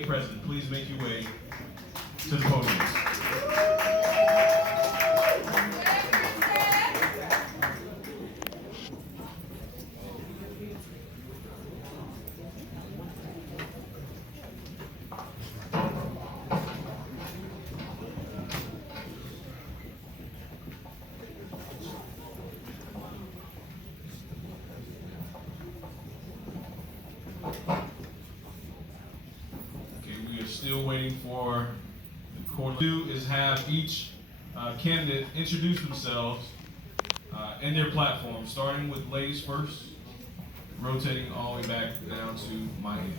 President, please make your way to the podium. Still waiting for the court. Do is have each candidate introduce themselves and their platform, starting with ladies first, rotating all the way back down to my end.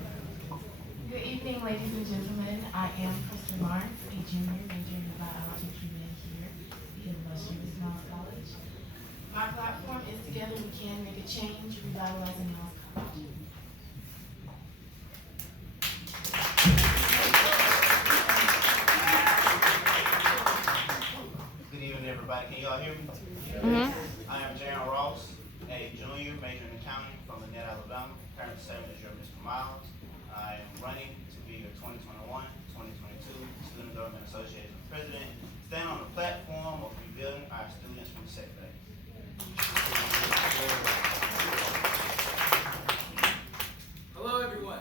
Good evening, ladies and gentlemen. I am Kristen Lawrence, a junior majoring in biology and human here at the illustrious Miles College. My platform is Together We Can Make a Change, Revitalizing Miles College. Can y'all hear me? Mm-hmm. I am Jaren, a junior majoring in accounting from Lynette, Alabama, currently serving as your Mr. Miles. I am running to be your 2021-2022 Student Government Association President, stand on the platform of rebuilding our students from setbacks. Hello, everyone.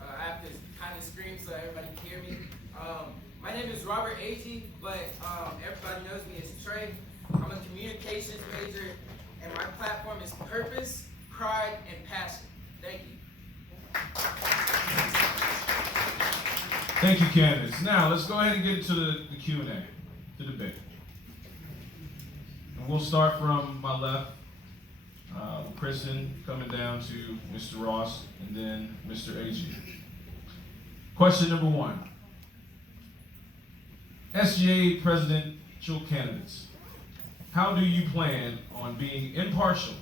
I have to kind of scream so everybody can hear me. My name is Robert Agee, but everybody knows me as Trey. I'm a communications major, and my platform is purpose, pride, and passion. Thank you. Thank you, candidates. Now, let's go ahead and get into the Q&A, the debate. And we'll start from my left, Kristen, coming down to Mr. Ross, and then Mr. Agee. Question number 1. SGA presidential candidates, how do you plan on being impartial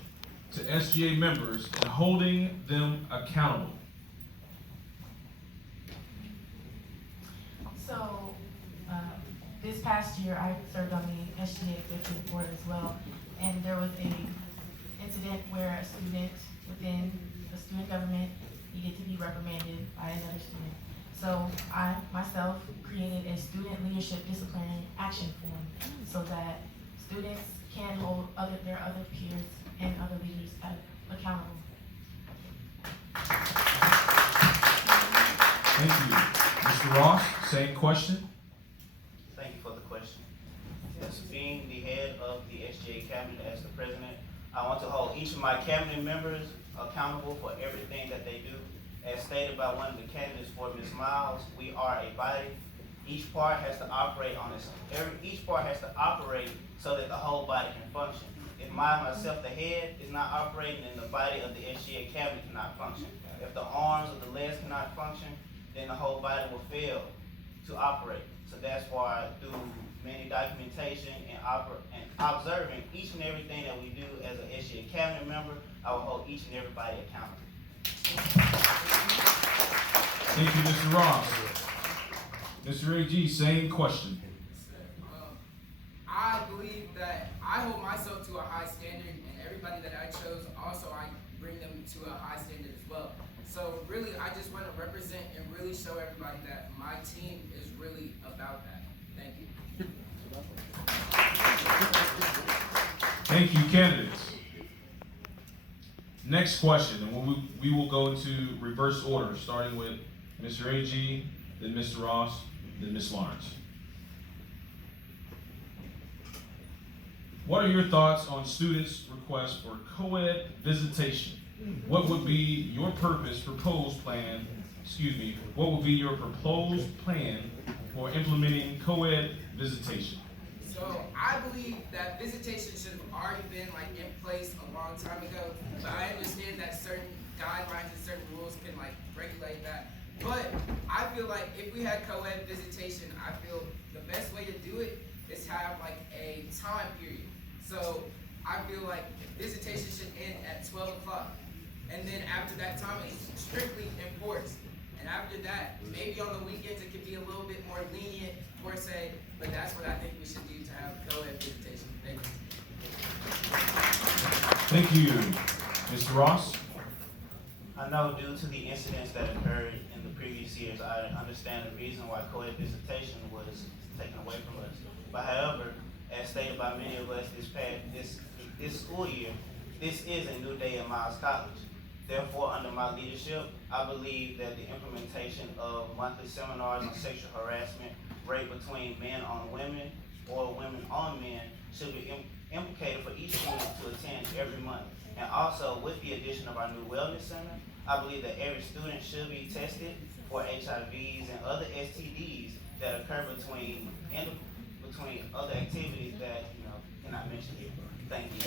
to SGA members and holding them accountable? So, this past year I served on the SGA executive board as well, and there was an incident where a student within the student government needed to be reprimanded by another student. So I myself created a student leadership disciplinary action form so that students can hold their other peers and other leaders accountable. Thank you. Mr. Ross, same question. Thank you for the question. As being the head of the SGA cabinet as the president, I want to hold each of my cabinet members accountable for everything that they do. As stated by one of the candidates for Ms. Miles, we are a body. Each part has to operate each part has to operate so that the whole body can function. If myself, the head, is not operating, then the body of the SGA cabinet cannot function. If the arms or the legs cannot function, then the whole body will fail to operate. So that's why through many documentation and observing each and everything that we do as an SGA cabinet member, I will hold each and everybody accountable. Thank you, Mr. Ross. Mr. Agee, same question. I believe that I hold myself to a high standard, and everybody that I chose also I bring them to a high standard as well. So really, I just want to represent and really show everybody that my team is really about that. Thank you. Thank you, candidates. Next question, and we will go into reverse order, starting with Mr. Agee, then Mr. Ross, then Ms. Lawrence. What are your thoughts on students' requests for co-ed visitation? What would be your proposed plan for implementing co-ed visitation? So I believe that visitation should have already been in place a long time ago, but I understand that certain guidelines and certain rules can regulate that. But I feel like if we had co-ed visitation, I feel the best way to do it is have a time period. So I feel like visitation should end at 12 o'clock. And then after that time, it's strictly enforced. And after that, maybe on the weekends it could be a little bit more lenient per se, but that's what I think we should do to have co-ed visitation. Thank you. Thank you. Mr. Ross? I know due to the incidents that occurred in the previous years. I understand the reason why co-ed visitation was taken away from us. But however, as stated by many of us this school year, this is a new day at Miles College. Therefore, under my leadership, I believe that the implementation of monthly seminars on sexual harassment, rape between men on women or women on men should be implicated for each student to attend every month. And also, with the addition of our new wellness center, I believe that every student should be tested for HIVs and other STDs that occur between other activities that cannot mention here. Thank you.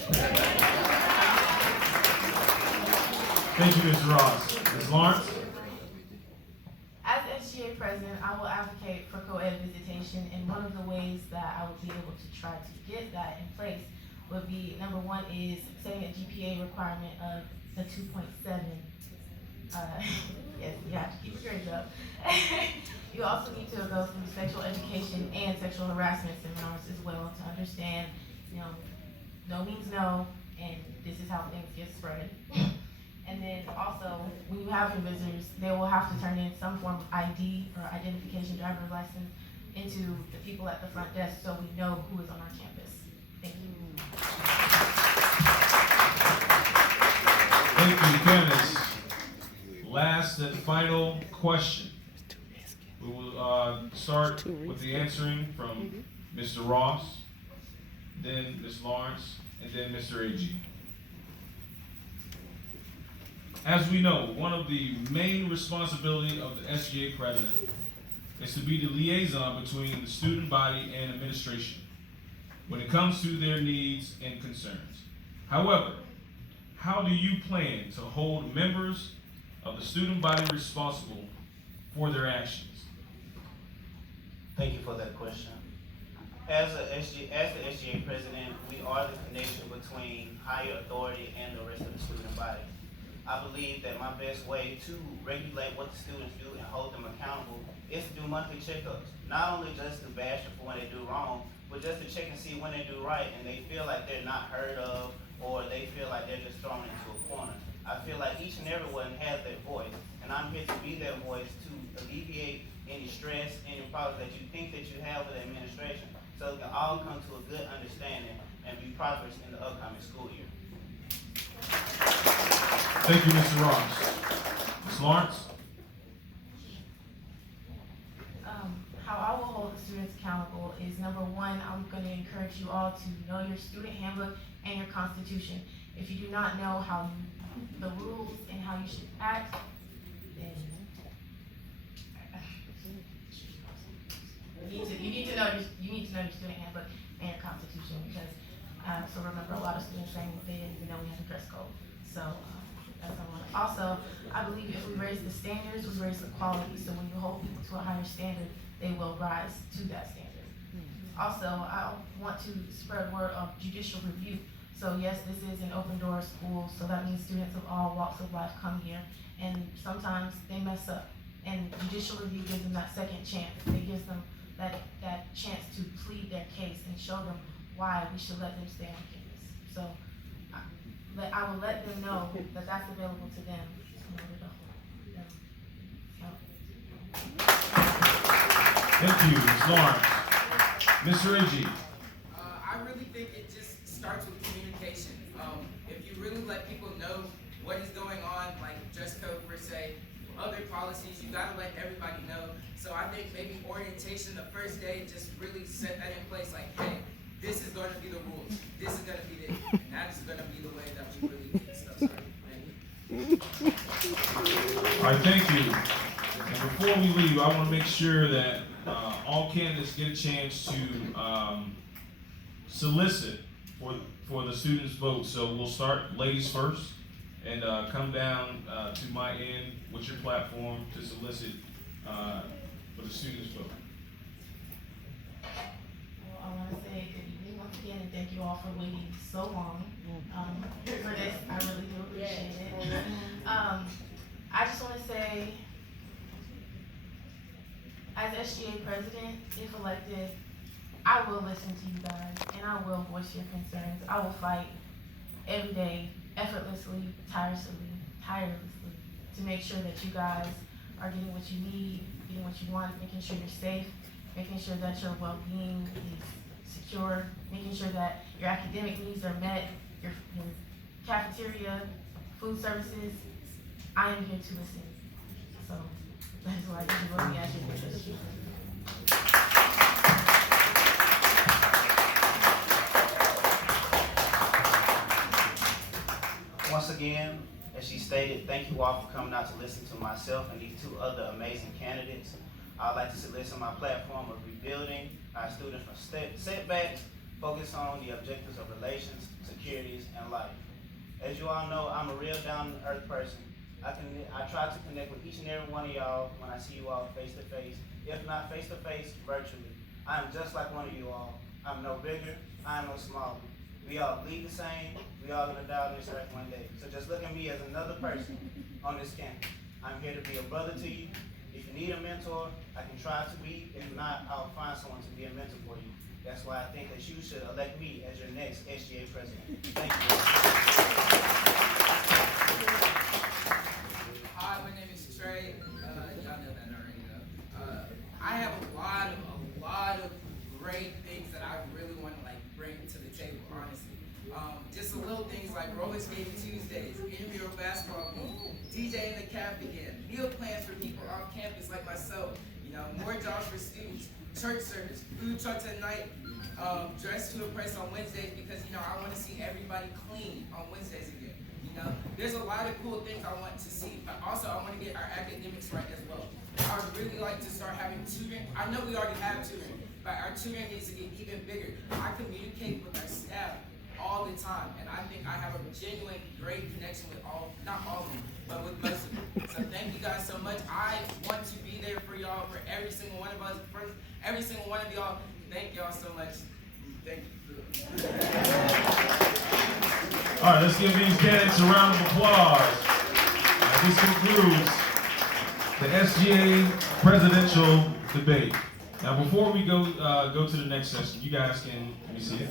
Thank you, Mr. Ross. Ms. Lawrence? As SGA president, I will advocate for co-ed visitation, and one of the ways that I would be able to try to get that in place would be, number one is setting a GPA requirement of the 2.7. Yes, you have to keep your grades up. You also need to go through sexual education and sexual harassment seminars as well to understand, no means no, and this is how things get spread. And then also, when you have your visitors, they will have to turn in some form of ID or identification driver's license into the people at the front desk so we know who is on our campus. Thank you. Thank you, Candace. Last and final question. We will start with the answering from Mr. Ross, then Ms. Lawrence, and then Mr. A.G. As we know, one of the main responsibilities of the SGA president is to be the liaison between the student body and administration when it comes to their needs and concerns. However, how do you plan to hold members of the student body responsible for their actions? Thank you for that question. As the SGA president, we are the connection between higher authority and the rest of the student body. I believe that my best way to regulate what the students do and hold them accountable is to do monthly checkups. Not only just to bash them for when they do wrong, but just to check and see when they do right and they feel like they're not heard of or they feel like they're just thrown into a corner. I feel like each and every one has their voice, and I'm here to be their voice to alleviate any stress, any problems that you think that you have with the administration, so we can all come to a good understanding and be prosperous in the upcoming school year. Thank you, Mr. Ross. Ms. Lawrence? How I will hold the students accountable is, number one, I'm going to encourage you all to know your student handbook and your constitution. If you do not know the rules and how you should act, then you need to know your student handbook and your constitution, because so remember, a lot of students saying they didn't even know we had a dress code. So that's what I want. Also, I believe if we raise the standards, we raise the quality. So when you hold people to a higher standard, they will rise to that standard. Also, I want to spread word of judicial review. So yes, this is an open door school, so that means students of all walks of life come here, and sometimes they mess up. And judicial review gives them that second chance. It gives them that chance to plead their case and show them why we should let them stay on campus. So I will let them know that that's available to them in order to hold them. Thank you, Ms. Lawrence. Mr. A.G. I really think it just starts with communication. If you really let people know what is going on, like dress code per se, other policies, you gotta let everybody know. So I think maybe orientation the first day, just really set that in place, like, hey, this is going to be the rules. This is going to be and that is going to be the way that we really get stuff started. Thank you. All right, thank you. And before we leave, I want to make sure that all candidates get a chance to solicit for the students' vote. So we'll start ladies first, and come down to my end with your platform to solicit for the students' vote. I want to say good evening once again, and thank you all for waiting so long for this. I really do appreciate it. I just want to say, as SGA president, if elected, I will listen to you guys, and I will voice your concerns. I will fight every day, effortlessly, tirelessly, to make sure that you guys are getting what you need, getting what you want, making sure you're safe, making sure that your well-being is secure, making sure that your academic needs are met, your cafeteria, food services. I am here to listen. So that is why you vote me as your leader. Once again, as she stated, thank you all for coming out to listen to myself and these two other amazing candidates. I'd like to solicit my platform of rebuilding our students from setbacks, focus on the objectives of relations, securities, and life. As you all know, I'm a real down-to-earth person. I try to connect with each and every one of y'all when I see you all face to face. If not face to face, virtually. I am just like one of you all. I'm no bigger, I am no smaller. We all bleed the same, we all gonna die on this earth one day. So just look at me as another person on this campus. I'm here to be a brother to you. If you need a mentor, I can try to be. If not, I'll find someone to be a mentor for you. That's why I think that you should elect me as your next SGA president. Thank you. Hi, my name is Trey. Y'all know that already though. I have a lot of great things that I really want to bring to the table, honestly. Just the little things like roller skating Tuesdays, intramural basketball games, DJ in the caf again, meal plans for people on campus like myself, more jobs for students, church service, food trucks at night, dress to impress on Wednesdays because I want to see everybody clean on Wednesdays again. There's a lot of cool things I want to see, but also I want to get our academics right as well. I would really like to start having tutoring. I know we already have tutoring, but our tutoring needs to get even bigger. I communicate with our staff all the time, and I think I have a genuine great connection with not all of them, but with most of them. So thank you guys so much. I want to be there for y'all, for every single one of us, for every single one of y'all. Thank y'all so much. Thank you. All right, let's give these candidates a round of applause. This concludes the SGA presidential debate. Now, before we go to the next session, you guys can, let me see it.